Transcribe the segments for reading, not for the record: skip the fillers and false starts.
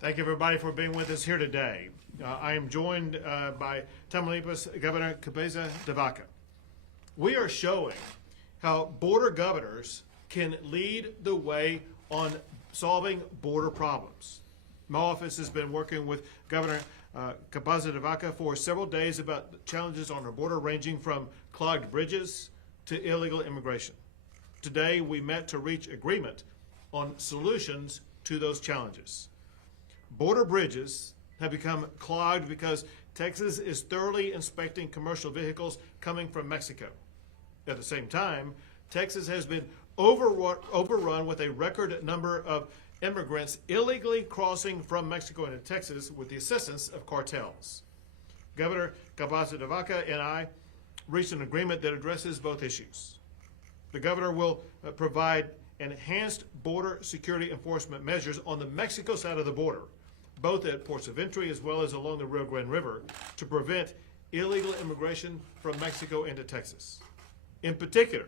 Thank you, everybody, for being with us here today. I am joined by Tamaulipas Governor Cabeza de Vaca. We are showing how border governors can lead the way on solving border problems. My office has been working with Governor Cabeza de Vaca for several days about the challenges on our border, ranging from clogged bridges to illegal immigration. Today, we met to reach agreement on solutions to those challenges. Border bridges have become clogged because Texas is thoroughly inspecting commercial vehicles coming from Mexico. At the same time, Texas has been overrun with a record number of immigrants illegally crossing from Mexico into Texas with the assistance of cartels. Governor Cabeza de Vaca and I reached an agreement that addresses both issues. The governor will provide enhanced border security enforcement measures on the Mexico side of the border, both at ports of entry as well as along the Rio Grande River, to prevent illegal immigration from Mexico into Texas. In particular,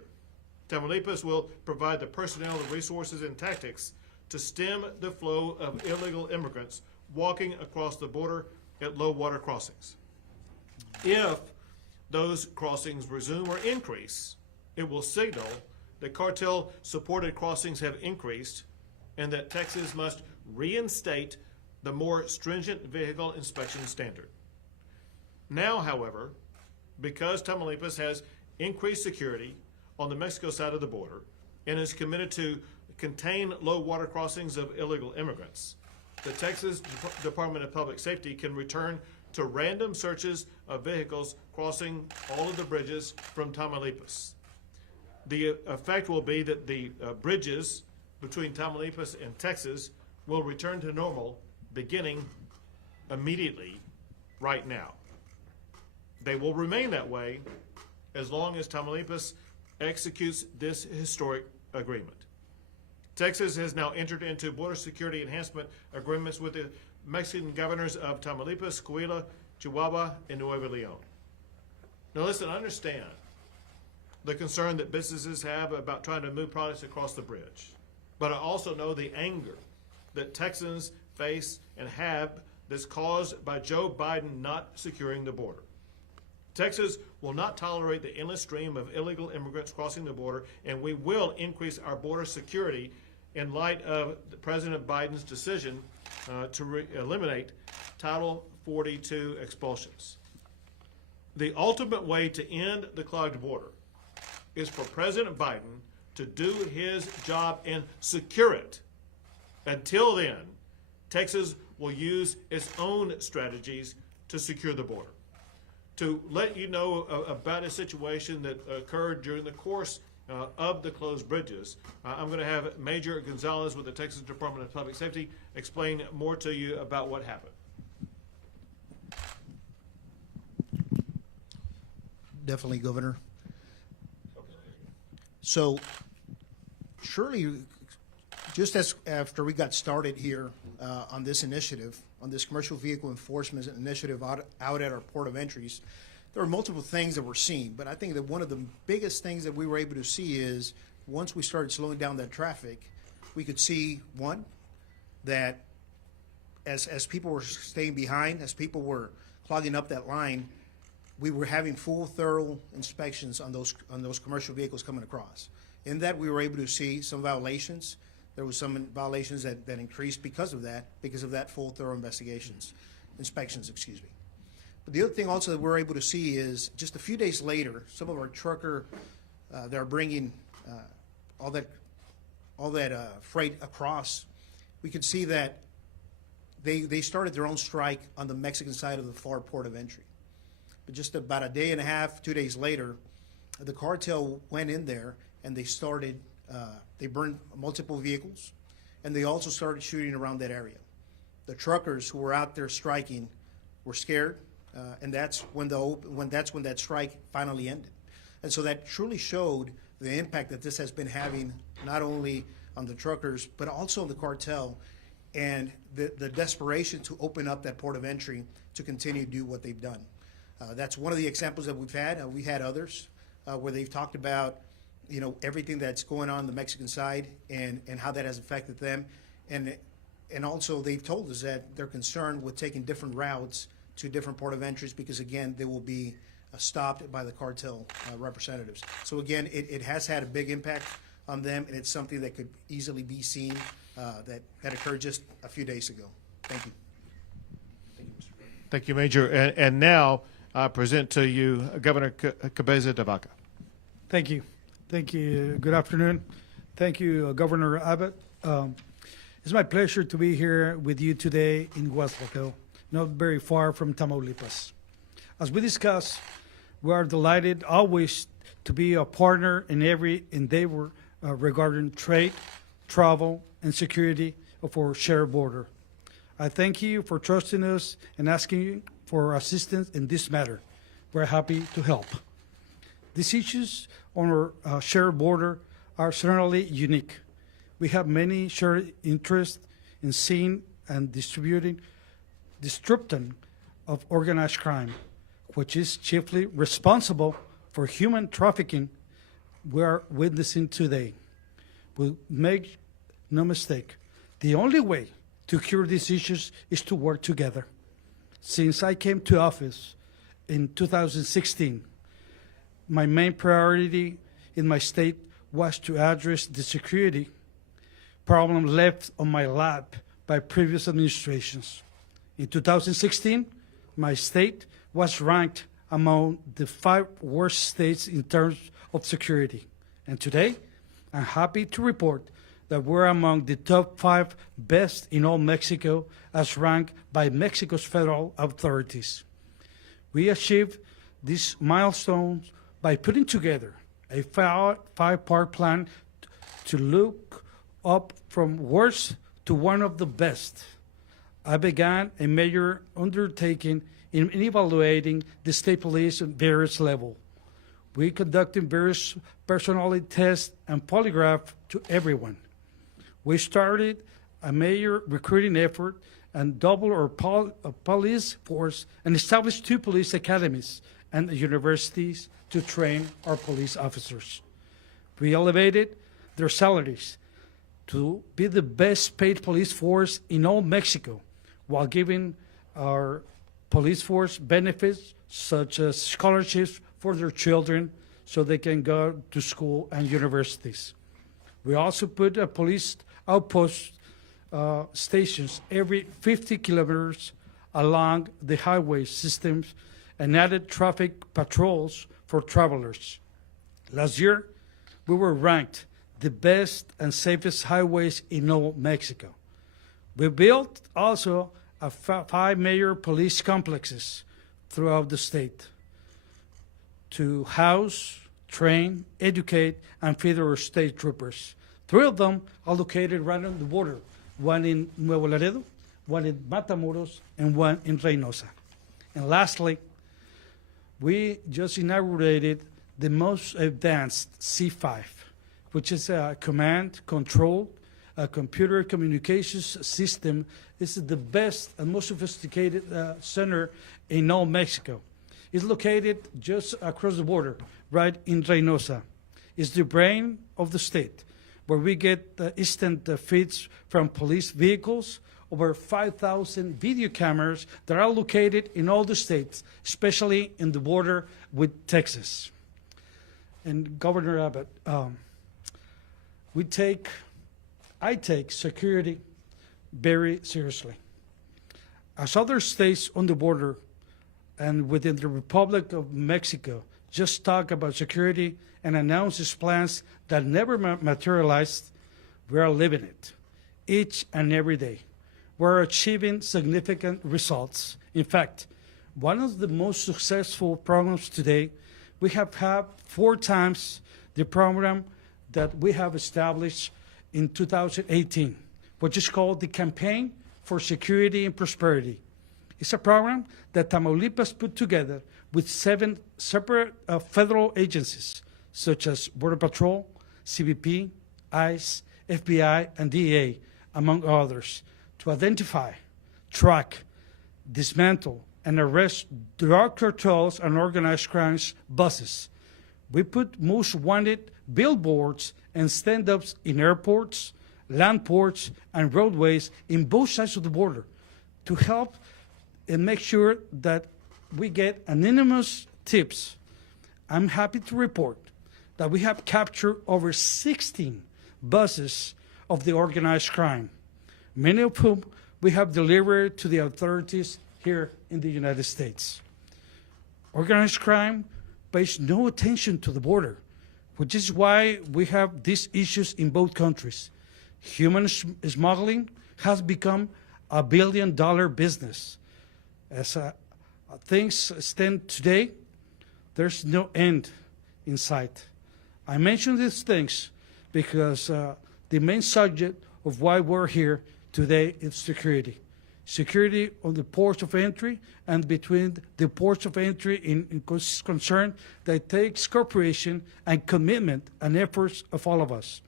Tamaulipas will provide the personnel, the resources, and tactics to stem the flow of illegal immigrants walking across the border at low water crossings. If those crossings resume or increase, it will signal that cartel-supported crossings have increased and that Texas must reinstate the more stringent vehicle inspection standard. Now, however, because Tamaulipas has increased security on the Mexico side of the border and is committed to contain low water crossings of illegal immigrants, the Texas Department of Public Safety can return to random searches of vehicles crossing all of the bridges from Tamaulipas. The effect will be that the bridges between Tamaulipas and Texas will return to normal beginning immediately right now. They will remain that way as long as Tamaulipas executes this historic agreement. Texas has now entered into border security enhancement agreements with the Mexican governors of Tamaulipas, Coahuila, Chihuahua, and Nuevo Leon. Now listen, I understand the concern that businesses have about trying to move products across the bridge, but I also know the anger that Texans face and have that's caused by Joe Biden not securing the border. Texas will not tolerate the endless stream of illegal immigrants crossing the border, and we will increase our border security in light of President Biden's decision to eliminate Title 42 expulsions. The ultimate way to end the clogged border is for President Biden to do his job and secure it. Until then, Texas will use its own strategies to secure the border. To let you know about a situation that occurred during the course of the closed bridges, I'm going to have Major Gonzalez with the Texas Department of Public Safety explain more to you about what happened. Definitely, Governor. So, surely, just as after we got started here on this initiative, on this commercial vehicle enforcement initiative out at our port of entries, there are multiple things that we're seeing. But I think that one of the biggest things that we were able to see is once we started slowing down that traffic, we could see, one, that as people were staying behind, as people were clogging up that line, we were having full, thorough inspections on those commercial vehicles coming across. In that, we were able to see some violations. There was some violations that increased because of that full, thorough inspections, excuse me. But the other thing also that we're able to see is just a few days later, some of our trucker that are bringing all that freight across, we could see that they started their own strike on the Mexican side of the far port of entry. But just about a day and a half, 2 days later, the cartel went in there and they burned multiple vehicles, and they also started shooting around that area. The truckers who were out there striking were scared, and that's when that strike finally ended. And so that truly showed the impact that this has been having not only on the truckers but also on the cartel, and the desperation to open up that port of entry to continue to do what they've done. That's one of the examples that we've had. We had others where they've talked about everything that's going on the Mexican side and how that has affected them. And And also, they've told us that they're concerned with taking different routes to different port of entries because, again, they will be stopped by the cartel representatives. So again, it has had a big impact on them, and it's something that could easily be seen that occurred just a few days ago. Thank you. Thank you, Mr. President. Thank you, Major. And now I present to you Governor Cabeza de Vaca. Thank you. Thank you. Good afternoon. Thank you, Governor Abbott. It's my pleasure to be here with you today in Weslaco, not very far from Tamaulipas. As we discussed, we are delighted always to be a partner in every endeavor regarding trade, travel, and security of our shared border. I thank you for trusting us and asking for assistance in this matter. We're happy to help. These issues on our shared border are certainly unique. We have many shared interests in seeing and disrupting of organized crime, which is chiefly responsible for human trafficking we are witnessing today. We'll make no mistake, the only way to cure these issues is to work together. Since I came to office in 2016, my main priority in my state was to address the security problem left on my lap by previous administrations. In 2016, my state was ranked among the 5 worst states in terms of security. And today, I'm happy to report that we're among the top 5 best in all Mexico as ranked by Mexico's federal authorities. We achieved these milestones by putting together a 5-part plan to look up from worst to one of the best. I began a major undertaking in evaluating the state police at various levels. We conducted various personality tests and polygraph to everyone. We started a major recruiting effort and doubled our police force and established 2 police academies and universities to train our police officers. We elevated their salaries to be the best paid police force in all Mexico, while giving our police force benefits such as scholarships for their children so they can go to school and universities. We also put a police outpost stations every 50 kilometers along the highway systems and added traffic patrols for travelers. Last year, we were ranked the best and safest highways in all Mexico. We built also 5 major police complexes throughout the state to house, train, educate, and feed our state troopers. 3 of them are located right on the border, one in Nuevo Laredo, one in Matamoros, and one in Reynosa. And lastly, we just inaugurated the most advanced C5, which is a command, control, a computer communications system. This is the best and most sophisticated center in all Mexico. It's located just across the border, right in Reynosa. It's the brain of the state, where we get instant feeds from police vehicles, over 5,000 video cameras that are located in all the states, especially in the border with Texas. And Governor Abbott, I take security very seriously. As other states on the border and within the Republic of Mexico just talk about security and announce these plans that never materialized, we are living it each and every day. We're achieving significant results. In fact, one of the most successful programs today, we have had 4 times the program that we have established in 2018, which is called the Campaign for Security and Prosperity. It's a program that Tamaulipas put together with 7 separate federal agencies, such as Border Patrol, CBP, ICE, FBI, and DEA, among others, to identify, track, dismantle, and arrest drug cartels and organized crimes bosses. We put most wanted billboards and stand-ups in airports, land ports, and roadways in both sides of the border to help and make sure that we get anonymous tips. I'm happy to report that we have captured over 16 buses of the organized crime, many of whom we have delivered to the authorities here in the United States. Organized crime pays no attention to the border, which is why we have these issues in both countries. Human smuggling has become a billion-dollar business. As things stand today, there's no end in sight. I mention these things because the main subject of why we're here today is security. Security on the ports of entry and between the ports of entry in concern that takes cooperation and commitment and efforts of all of us.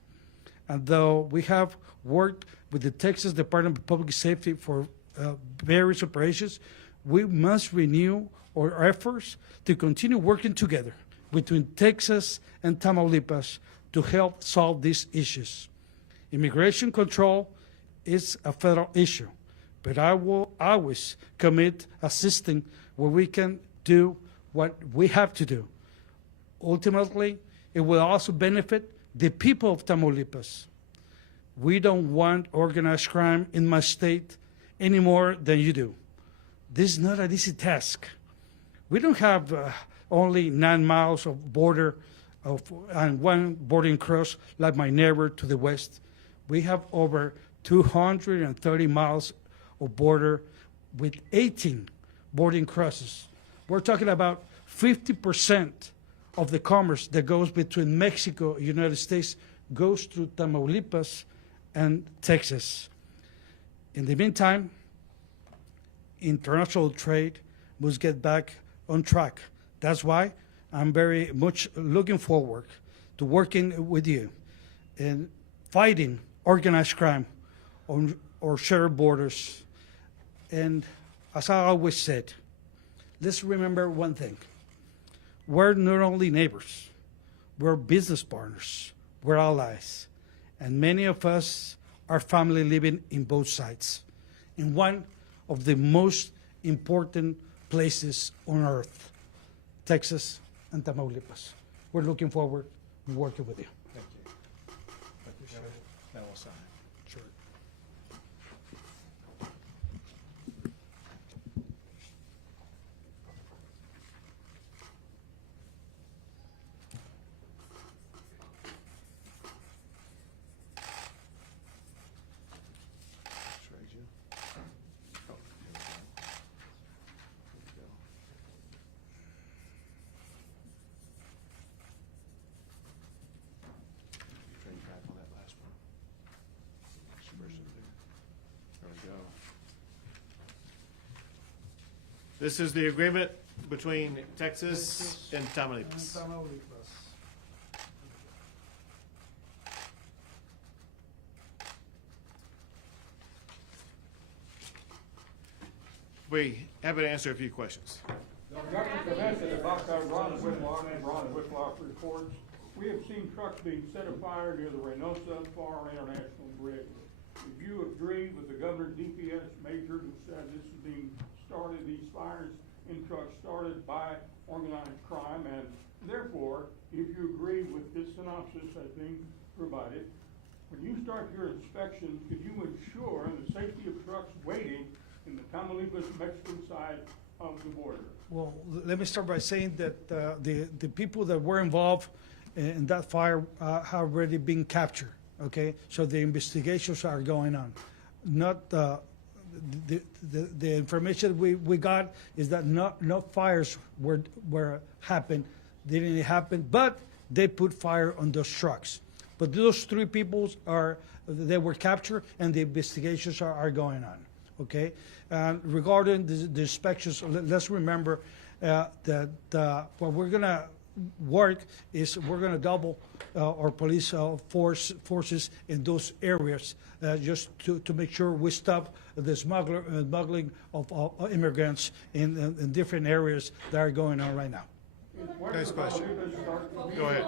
And though we have worked with the Texas Department of Public Safety for various operations, we must renew our efforts to continue working together between Texas and Tamaulipas to help solve these issues. Immigration control is a federal issue, but I will always commit assisting where we can do what we have to do. Ultimately, it will also benefit the people of Tamaulipas. We don't want organized crime in my state any more than you do. This is not an easy task. We don't have only 9 miles of border and one boarding cross like my neighbor to the west. We have over 230 miles of border with 18 boarding crosses. We're talking about 50% of the commerce that goes between Mexico and the United States goes through Tamaulipas and Texas. In the meantime, international trade must get back on track. That's why I'm very much looking forward to working with you in fighting organized crime on our shared borders. And as I always said, let's remember one thing. We're not only neighbors, we're business partners, we're allies, and many of us are family living in both sides, in one of the most important places on earth, Texas and Tamaulipas. We're looking forward to working with you. Thank you. Appreciate it. Now we'll sign. Sure. This is the agreement between Texas and Tamaulipas. We have to answer a few questions. Governor Cabeza, Dr. Ron Weslaco reports, we have seen trucks being set afire near the Reynosa Far International Bridge. If you agree with the governor's DPS major who said this is being started, these fires in trucks started by organized crime, and therefore, if you agree with this synopsis that's being provided, when you start your inspection, could you ensure the safety of trucks waiting in the Tamaulipas Mexican side of the border? Well, let me start by saying that the people that were involved in that fire have already been captured, okay? So the investigations are going on. Not the information we got is that no fires were happened, didn't happen, but they put fire on those trucks. But those 3 people they were captured and the investigations are going on. Okay, regarding the inspections, let's remember that what we're gonna work is we're gonna double our police forces in those areas just to make sure we stop the smuggling of immigrants in different areas that are going on right now. Next question. Go ahead.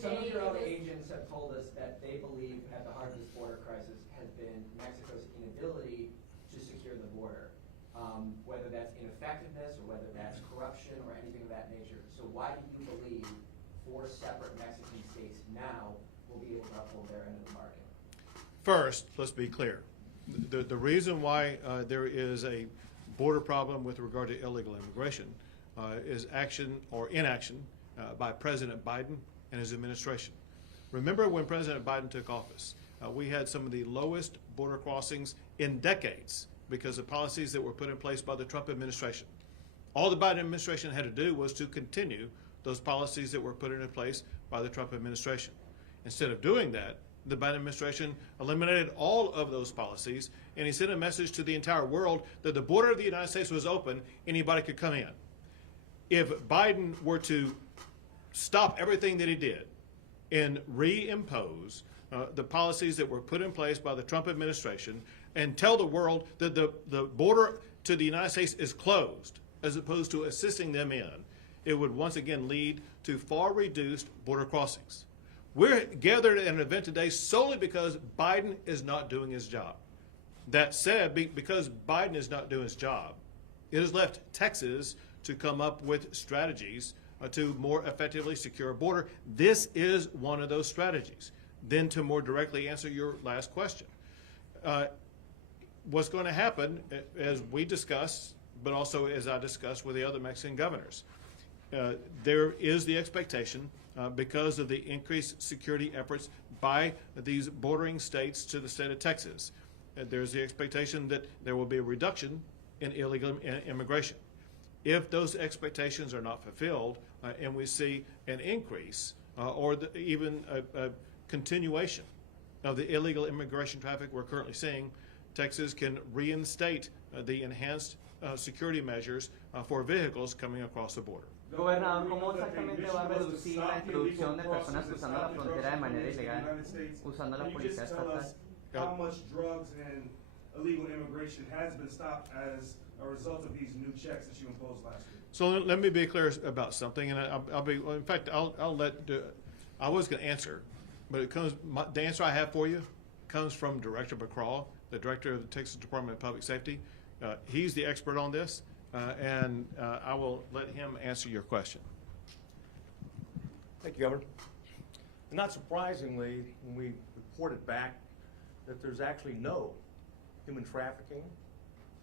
Some of your other agents have told us that they believe effectiveness or whether that's corruption or anything of that nature. So why do you believe 4 separate Mexican states now will be able to uphold their end of the bargain? First, let's be clear. The reason why there is a border problem with regard to illegal immigration is action or inaction by President Biden and his administration. Remember when President Biden took office, we had some of the lowest border crossings in decades because of policies that were put in place by the Trump administration. All the Biden administration had to do was to continue those policies that were put into place by the Trump administration. Instead of doing that, the Biden administration eliminated all of those policies, and he sent a message to the entire world that the border of the United States was open, anybody could come in. If Biden were to stop everything that he did and reimpose the policies that were put in place by the Trump administration and tell the world that the border to the United States is closed as opposed to assisting them in, it would once again lead to far reduced border crossings. We're gathered at an event today solely because Biden is not doing his job. That said, because Biden is not doing his job, it has left Texas to come up with strategies to more effectively secure a border. This is one of those strategies. Then to more directly answer your last question, what's going to happen, as we discussed, but also as I discussed with the other Mexican governors, there is the expectation because of the increased security efforts by these bordering states to the state of Texas. There's the expectation that there will be a reduction in illegal immigration. If those expectations are not fulfilled and we see an increase or even a continuation of the illegal immigration traffic we're currently seeing, Texas can reinstate the enhanced security measures for vehicles coming across the border. Gobernador, ¿cómo exactamente va a reducir la introducción de personas cruzando la frontera de manera ilegal usando la policía estatal? How much drugs and illegal immigration has been stopped as a result of these new checks that you imposed last week? So let me be clear about something, and I'll be. In fact, I'll let. I was going to answer, but it comes. The answer I have for you comes from Director McCraw, the director of the Texas Department of Public Safety. He's the expert on this, and I will let him answer your question. Thank you, Governor. And not surprisingly, when we reported back that there's actually no human trafficking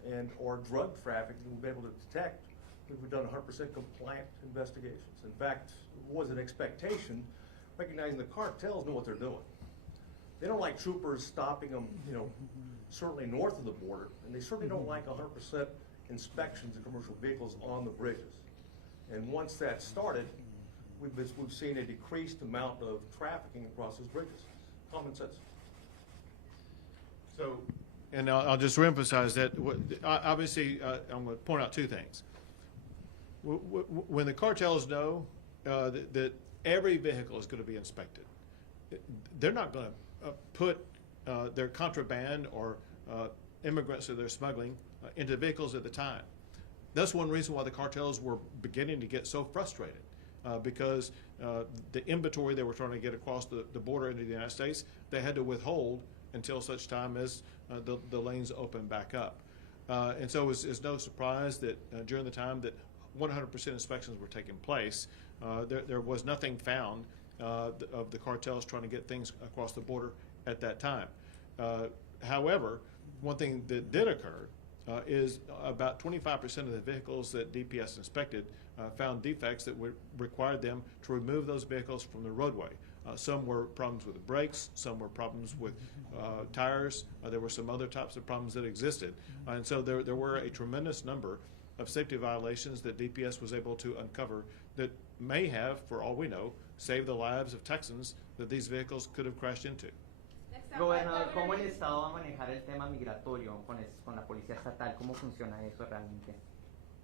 and or drug trafficking we've been able to detect, we've done 100% compliant investigations. In fact, it was an expectation, recognizing the cartels know what they're doing. They don't like troopers stopping them, certainly north of the border, and they certainly don't like 100% inspections of commercial vehicles on the bridges. And once that started, we've seen a decreased amount of trafficking across those bridges. Common sense. So, and I'll just reemphasize that. Obviously, I'm going to point out two things. When the cartels know that every vehicle is going to be inspected, they're not going to put their contraband or immigrants that they're smuggling into vehicles at the time. That's one reason why the cartels were beginning to get so frustrated because the inventory they were trying to get across the border into the United States, they had to withhold until such time as the lanes open back up. And so it's no surprise that during the time that 100% inspections were taking place, there was nothing found of the cartels trying to get things across the border at that time. However, one thing that did occur is about 25% of the vehicles that DPS inspected found defects that would require them to remove those vehicles from the roadway. Some were problems with the brakes, some were problems with tires, there were some other types of problems that existed. And so there were a tremendous number of safety violations that DPS was able to uncover that may have, for all we know, saved the lives of Texans that these vehicles could have crashed into. Gobernador, ¿cómo el Estado va a manejar el tema migratorio con la policía estatal? ¿Cómo funciona eso realmente?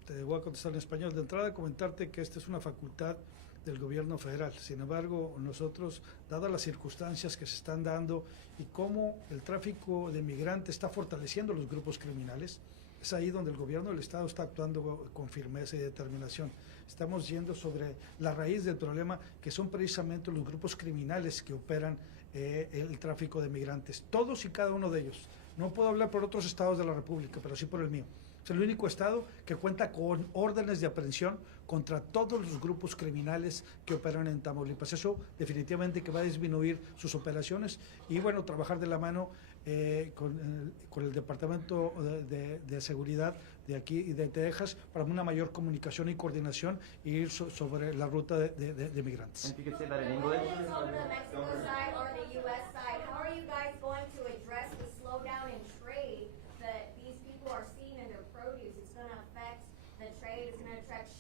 Te voy a contestar en español. De entrada, comentarte que esta es una facultad del gobierno federal. Sin embargo, nosotros, dadas las circunstancias que se están dando y cómo el tráfico de migrantes está fortaleciendo los grupos criminales, es ahí donde el gobierno del Estado está actuando con firmeza y determinación. Estamos yendo sobre la raíz del problema, que son precisamente los grupos criminales que operan el tráfico de migrantes. Todos y cada uno de ellos No puedo hablar por otros estados de la República, pero sí por el mío. Es el único estado que cuenta con órdenes de aprehensión contra todos los grupos criminales que operan en Tamaulipas. Eso definitivamente que va a disminuir sus operaciones y, bueno, trabajar de la mano con el Departamento de Seguridad de aquí y de Texas para una mayor comunicación y coordinación e ir sobre la ruta de migrantes. And if you could say that in English. Whether it's over the Mexico side or the U.S. side, how are you guys going to address the slowdown in trade that these people are seeing in their produce? It's going to affect the trade, it's going to affect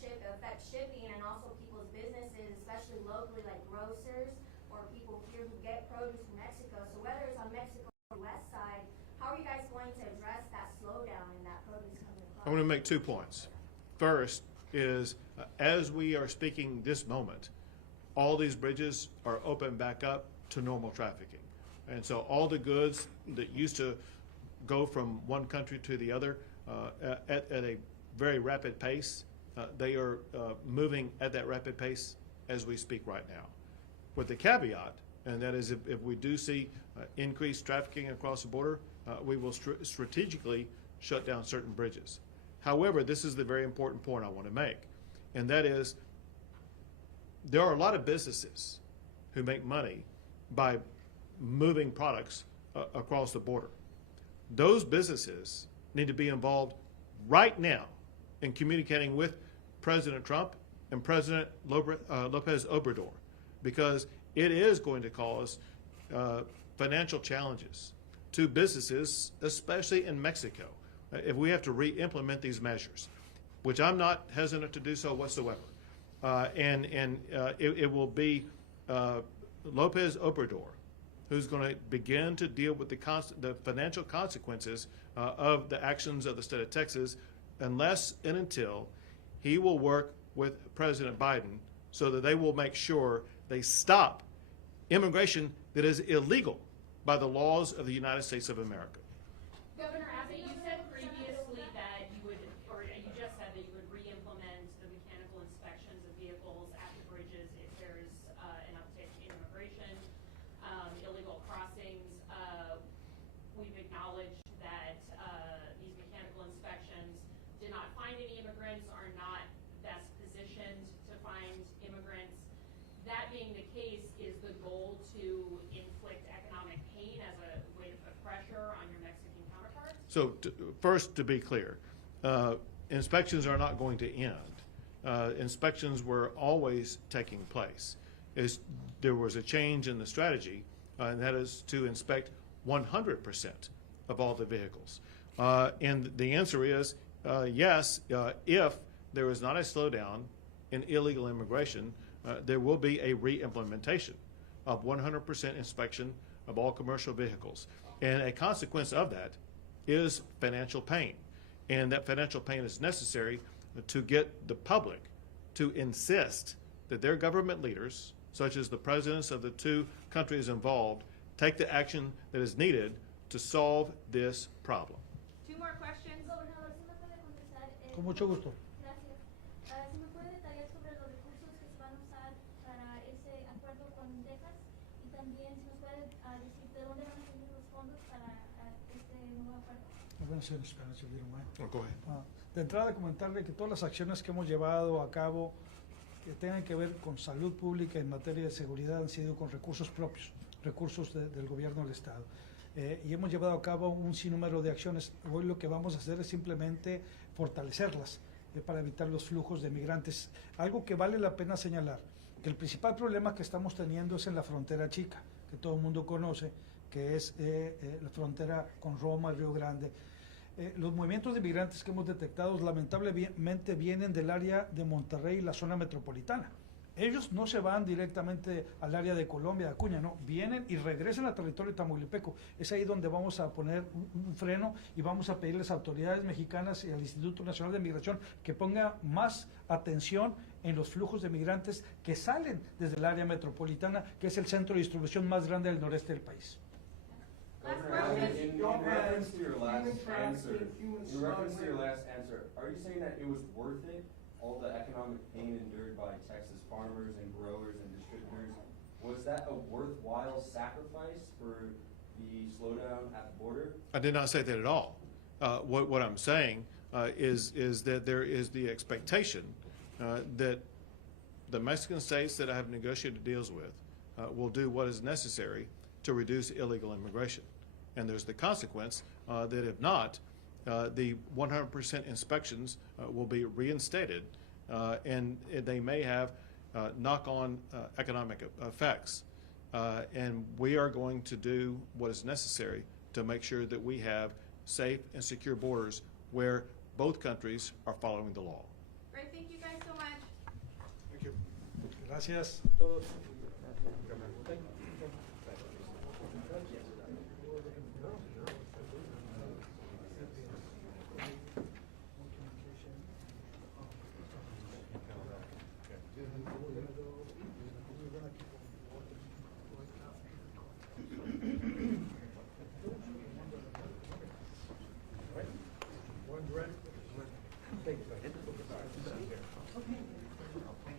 shipping and also people's businesses, especially locally, like grocers or people here who get produce from Mexico. So whether it's on Mexico or west side, how are you guys going to address that slowdown in that produce coming across? I want to make 2 points. First is, as we are speaking this moment, all these bridges are open back up to normal trafficking. And so all the goods that used to go from one country to the other at a very rapid pace, they are moving at that rapid pace as we speak right now. With the caveat, and that is if we do see increased trafficking across the border, we will strategically shut down certain bridges. However, this is the very important point I want to make, and that is there are a lot of businesses who make money by moving products across the border. Those businesses need to be involved right now in communicating with President Trump and President Lopez Obrador, because it is going to cause financial challenges to businesses, especially in Mexico, if we have to re-implement these measures, which I'm not hesitant to do so whatsoever. It will be Lopez Obrador who's going to begin to deal with the financial consequences of the actions of the state of Texas, unless and until he will work with President Biden so that they will make sure they stop immigration that is illegal by the laws of the United States of America. Governor Abbott, you said previously that you would, or you just said that you would re-implement the mechanical inspections of vehicles at the bridges if there's an uptick in immigration, illegal crossings. We've acknowledged that these mechanical inspections did not find any immigrants, are not best positioned to find immigrants. That being the case, is the goal to inflict economic pain as a way to put pressure on your Mexican counterparts? So first, to be clear, inspections are not going to end. Inspections were always taking place. There was a change in the strategy, and that is to inspect 100% of all the vehicles. And the answer is yes, if there is not a slowdown in illegal immigration, there will be a re-implementation of 100% inspection of all commercial vehicles. And a consequence of that is financial pain. And that financial pain is necessary to get the public to insist that their government leaders, such as the presidents of the 2 countries involved, take the action that is needed to solve this problem. 2 more questions. Gobernador, ¿sí me puede contestar? Con mucho gusto. Gracias. ¿Sí me puede detallar sobre los recursos que se van a usar para ese acuerdo con Texas? Y también si nos puede decir de dónde van a salir los fondos para este nuevo acuerdo. I'm going to say in Spanish if you don't mind. Oh, go ahead. De entrada, comentarle que todas las acciones que hemos llevado a cabo que tengan que ver con salud pública en materia de seguridad han sido con recursos propios, recursos del gobierno del Estado. Y hemos llevado a cabo un sinnúmero de acciones. Hoy lo que vamos a hacer es simplemente fortalecerlas para evitar los flujos de migrantes. Algo que vale la pena señalar, que el principal problema que estamos teniendo es en la frontera chica, que todo el mundo conoce, que es la frontera con Roma y Río Grande. Los movimientos de migrantes que hemos detectado lamentablemente vienen del área de Monterrey y la zona metropolitana. Ellos no se van directamente al área de Colombia, de Acuña, no, vienen y regresan al territorio tamaulipeco. Es ahí donde vamos a poner un freno y vamos a pedirles a autoridades mexicanas y al Instituto Nacional de Migración que ponga más atención en los flujos de migrantes que salen desde el área metropolitana, que es el centro de distribución más grande del noreste del país. In reference to your last answer, are you saying that it was worth it, all the economic pain endured by Texas farmers and growers and distributors? Was that a worthwhile sacrifice for the slowdown at the border? I did not say that at all. What I'm saying is that there is the expectation that the Mexican states that I have negotiated deals with will do what is necessary to reduce illegal immigration. And there's the consequence that if not, the 100% inspections will be reinstated, and they may have knock-on economic effects. And we are going to do what is necessary to make sure that we have safe and secure borders where both countries are following the law. Great, thank you guys so much. Thank you. Gracias a todos. One direct.